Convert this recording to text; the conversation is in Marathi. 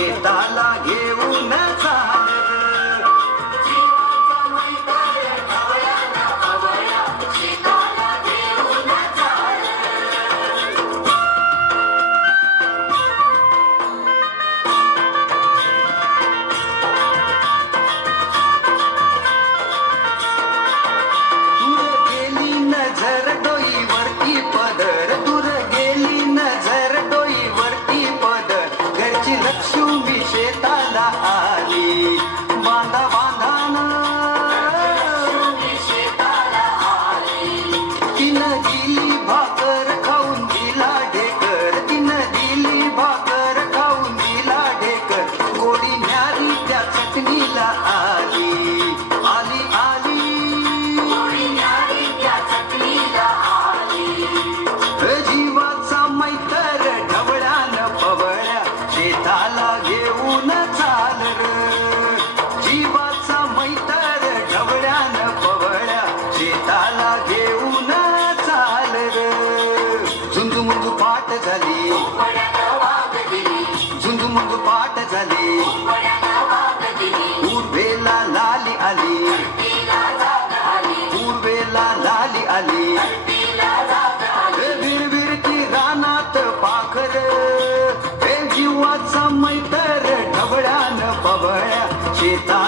शेताला घेऊन चाल शेताला आली बांधा बांधाना तिनं दिली भाकर खाऊन दिला ढेकर तिनं दिली भाकर खाऊन दिला ढेकर गोडी न्यारी त्या चटणीला आली आली आली गोडी न्यारी त्या चटणीला आली जीवाचा मैतर ढवळ्यानं पवळ्या शेताला घेऊन चाल जीवाचा मैतर ढवळ्यानं पवळ्या शेताला घेऊन चाल झुंजू पाठ झाली झुंजू पाठ झाली पूर्वेला लाली आली पूर्वेला लाली आली विरविरती रानात पाखर जीवाचा मैतर ढवळ्यानं पवळ्या शेता